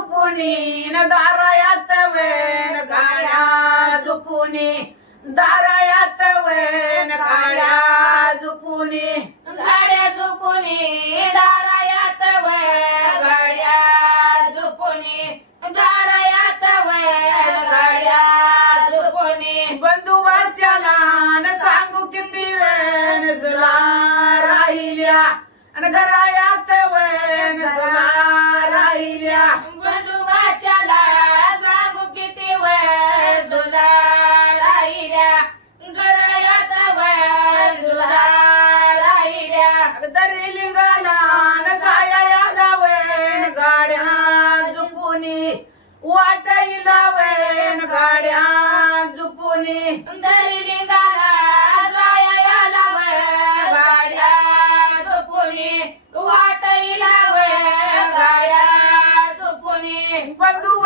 झुपुनी न दारायात वेन गाड्या झुपुनी दारायात वेन गाड्या झुपुनी गाड्या झुपुनी दारायात वर गाड्या झुपुनी दारायात वर गाड्या झुपुनी बंधू वाच्याला न सांगू किती रेन जुला राहिल्या. आणि झुपुनी वाटाईला वेन गाड्या झुपुनी दरिलिंगाला जायाला वर गाड्या झोपुनी वाटईला वर गाड्या झोपुनी बंधू